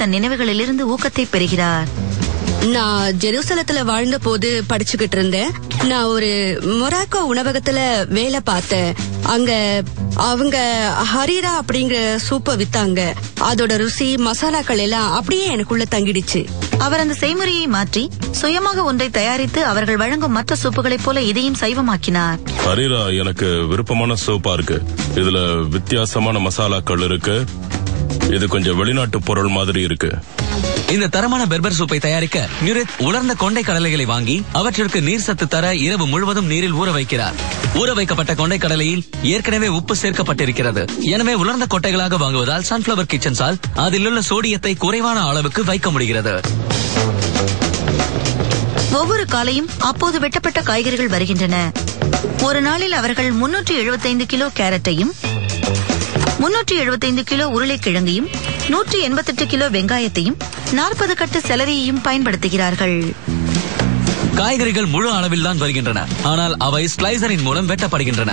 தன் நினைவுகளிலிருந்து ஊக்கத்தை பெறுகிறார். நான் ஜெருசலத்துல வாழ்ந்த போது படிச்சுக்கிட்டு இருந்தேன். நான் ஒரு மொராக்கோ உணவகத்துல வேலை பார்த்தேன். அங்க அவங்க ஹரீரா அப்படிங்கிற சூப்பை வித்தாங்க. அதோட ருசி மசாலாக்கள் எல்லாம் அப்படியே எனக்குள்ள தங்கிடுச்சு. அவர் அந்த செய்முறையை மாற்றி சுயமாக ஒன்றை தயாரித்து அவர்கள் வழங்கும் மற்ற சூப்புகளைப் போல இதையும் சைவமாக்கினார். ஹரீரா எனக்கு விருப்பமான சூப்பா இருக்கு. இதுல வித்தியாசமான மசாலாக்கள் இருக்கு. இது கொஞ்சம் வெளிநாட்டு பொருள் மாதிரி இருக்கு. இந்த தரமான பெர்பர் சூப்பை தயாரிக்க நியூரெத் உலர்ந்த கொண்டை கடலைகளை வாங்கி அவற்றிற்கு நீர் சத்து தர இரவு முழுவதும் நீரில் ஊற வைக்கிறார். ஊற வைக்கப்பட்ட கொண்டை கடலையில் ஏற்கனவே உப்பு சேர்க்கப்பட்டிருக்கிறது. எனவே உலர்ந்த கொட்டைகளாக வாங்குவதால் சன்ஃபிளவர் கிச்சன் சால் அதில் உள்ள சோடியத்தை குறைவான அளவுக்கு வைக்க முடிகிறது. ஒவ்வொரு காலையும் அப்போது வெட்டப்பட்ட காய்கறிகள் வருகின்றன. ஒரு நாளில் அவர்கள் 375 கிலோ கேரட்டையும் 375 கிலோ உருளைக்கிழங்கையும் 188 கிலோ வெங்காயத்தையும் 40 கட்டு செலரியையும் பயன்படுத்துகிறார்கள். காய்கறிகள் முழு அளவில் தான் வருகின்றன, ஆனால் அவை ஸ்லைசரின் மூலம் வெட்டப்படுகின்றன.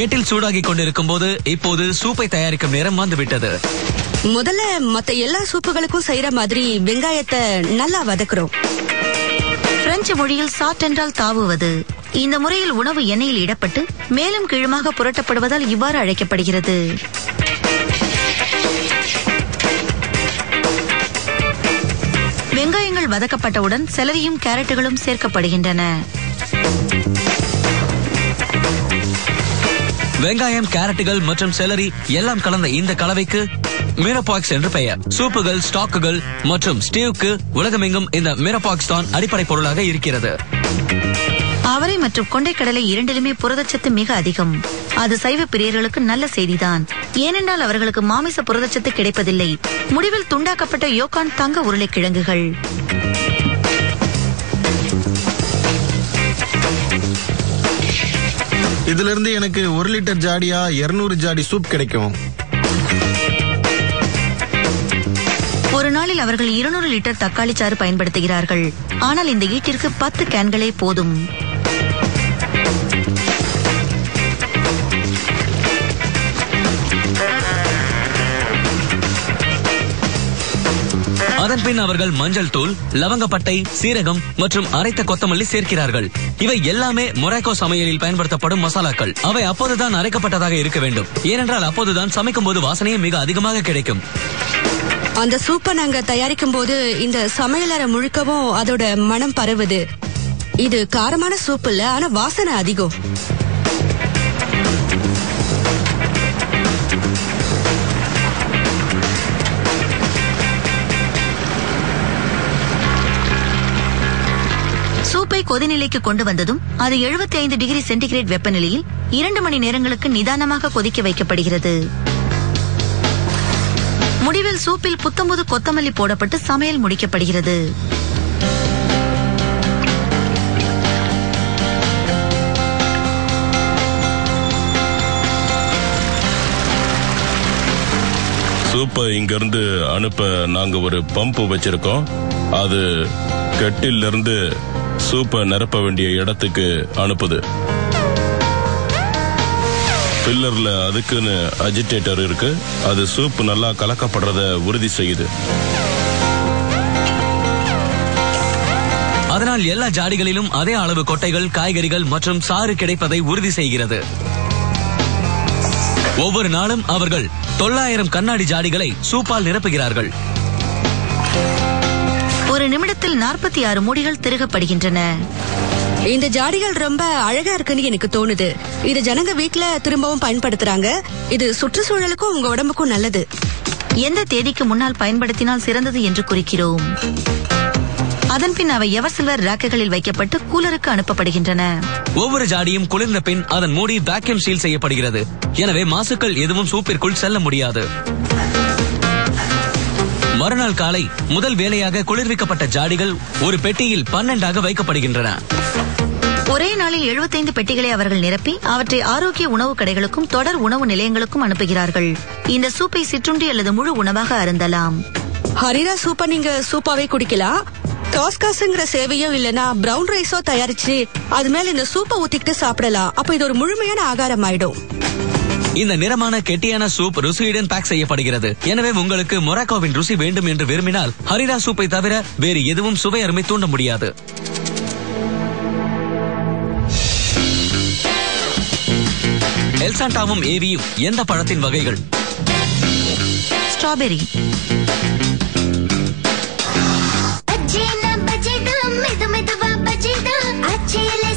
கெட்டில் சூடாகி கொண்டிருக்கும் போது இப்போது சூப்பை தயாரிக்கும் நேரம் வந்துவிட்டது. முதல்ல மத்த எல்லா சூப்புகளுக்கும் செய்யற மாதிரி வெங்காயத்தை நல்லா வதக்குறோம். பிரெஞ்சு மொழியில் சாட் என்றால் தாவுவது. இந்த முறையில் உணவு எண்ணெயில் இடப்பட்டு மேலும் கீழுமாக புரட்டப்படுவதால் இவ்வாறு அழைக்கப்படுகிறது. வெங்காயங்கள் வதக்கப்பட்டவுடன் செலரியும் கேரட்டுகளும் சேர்க்கப்படுகின்றன. வெங்காயம், கேரட்டுகள் மற்றும் செலரி எல்லாம் கலந்த இந்த கலவைக்கு மிரபாக்ஸ் என்று பெயர். சூப்புகள், ஸ்டாக்குகள் மற்றும் ஸ்டீவுக்கு உலகமெங்கும் இந்த மிரபாக்ஸ் தான் அடிப்படை பொருளாக இருக்கிறது. அவரை மற்றும் கொண்டைக்கடலை இரண்டிலுமே புரதச்சத்து மிக அதிகம். அது சைவ பிரியர்களுக்கு நல்ல செய்திதான். ஏனென்றால் அவர்களுக்கு மாமிச புரதச்சத்து கிடைப்பதில்லை. முடிவில் துண்டாக்கப்பட்ட யோகான் தங்க உருளைக்கிழங்குகள். இதுல இருந்து எனக்கு 1 லிட்டர் ஜாடியா 200 ஜாடி சூப் கிடைக்கும். ஒரு நாளில் அவர்கள் 200 லிட்டர் தக்காளி சாறு பயன்படுத்துகிறார்கள். ஆனால் இந்த ஈட்டிற்கு 10 கேன்களே போதும். அதன் பின் அவர்கள் மஞ்சள் தூள், லவங்கப்பட்டை, சீரகம் மற்றும் அரைத்த கொத்தமல்லி சேர்க்கிறார்கள். இவை எல்லாமே மொராக்கோ சமையலில் பயன்படுத்தப்படும் மசாலாக்கள். அவை அப்போதுதான் அரைக்கப்பட்டதாக இருக்க வேண்டும். ஏனென்றால் அப்போதுதான் சமைக்கும் போது வாசனையும் மிக அதிகமாக கிடைக்கும். அந்த சூப்பை நாங்க தயாரிக்கும் போது இந்த சமையலறை முழுக்கவும் அதோட மனம் பரவுது. இது காரமான சூப் இல்ல, ஆனா வாசனை அதிகம். சூப்பை கொதிநிலைக்கு கொண்டு வந்ததும் அது 75 டிகிரி சென்டிகிரேட் வெப்பநிலையில் 2 மணி நேரங்களுக்கு நிதானமாக கொதிக்க வைக்கப்படுகிறது. முடிவில் சூப்பில் புத்தம்புது கொத்தமல்லி போடப்பட்டு சமையல் முடிக்கப்படுகிறது. சூப்பை இங்கிருந்து அனுப்ப நாங்க ஒரு பம்ப் வச்சிருக்கோம். அது கெட்டில் இருந்து சூப்பை நிரப்ப வேண்டிய இடத்துக்கு அனுப்புது. பில்லர்ல அதுக்குன்னு அஜிடேட்டர் இருக்கு. அது சூப் நல்லா கலக்கப்படுறத உறுதி செய்யுது. அதனால் எல்லா ஜாடிகளிலும் அதே அளவு கொட்டைகள், காய்கறிகள் மற்றும் சாறு கிடைப்பதை உறுதி செய்கிறது. ஒவ்வொரு நாளும் அவர்கள் 900 கண்ணாடி ஜாடிகளை சூப்பால் நிரப்புகிறார்கள். ஒரு நிமிடத்தில் 46 மூடிகள் திருகப்படுகின்றன. இந்த ஜாடிகள் ரொம்ப அழகா இருக்குன்னு எனக்கு தோணுது. இது ஜனங்க வீட்டுல திரும்பவும் பயன்படுத்துறாங்க. இது சுற்றுச்சூழலுக்கும் உங்க உடம்புக்கும் நல்லது. எந்த தேதிக்கு முன்னால் பயன்படுத்தினால் சிறந்தது என்று குறிக்கிறோம். அதன் பின் அவை எவர் சில்வர் ராக்குகளில் வைக்கப்பட்டு கூலருக்கு அனுப்பப்படுகின்றன. ஒவ்வொரு ஜாடியும் குளிர்ந்த பின் அதன் மூடி வேக்யூம் சீல் செய்யப்படுகிறது. எனவே மாசுக்கள் எதுவும் சூப்பிற்குள் செல்ல முடியாது. மறுநாள் காலை முதல் வேலையாக குளிர்விக்கப்பட்ட ஜாடிகள் ஒரு பெட்டியில் 12 வைக்கப்படுகின்றன. ஒரே நாளில் 75 பெட்டிகளை அவர்கள் நிரப்பி அவற்றை ஆரோக்கிய உணவு கடைகளுக்கும் தொடர் உணவு நிலையங்களுக்கும் அனுப்புகிறார்கள். இந்த சூப்பை சிற்றுண்டி அல்லது முழு உணவாக அருந்தலாம். ஹரீரா சூப்பை நீங்க சூப்பாவே குடிக்கலாம். டாஸ்காஸ்ங்கிற சேவையோ இல்லனா பிரவுன் ரைஸோ தயாரிச்சு அது மேல இந்த சூப்பை ஊத்திக்கிட்டு சாப்பிடலாம். அப்ப இது ஒரு முழுமையான ஆகாரம் ஆயிடும். இந்த நிறமான கெட்டியான சூப் ருசியுடன் பேக் செய்யப்படுகிறது. எனவே உங்களுக்கு மொராக்கோவின் ருசி வேண்டும் என்று விரும்பினால் ஹரிரா சூப்பை தவிர வேறு எதுவும் சுவை அருமை தூண்ட முடியாது. எல்சாண்டாவும் ஏவியும் எந்த பழத்தின் வகைகள்? ஸ்ட்ராபெரி. அச்சேல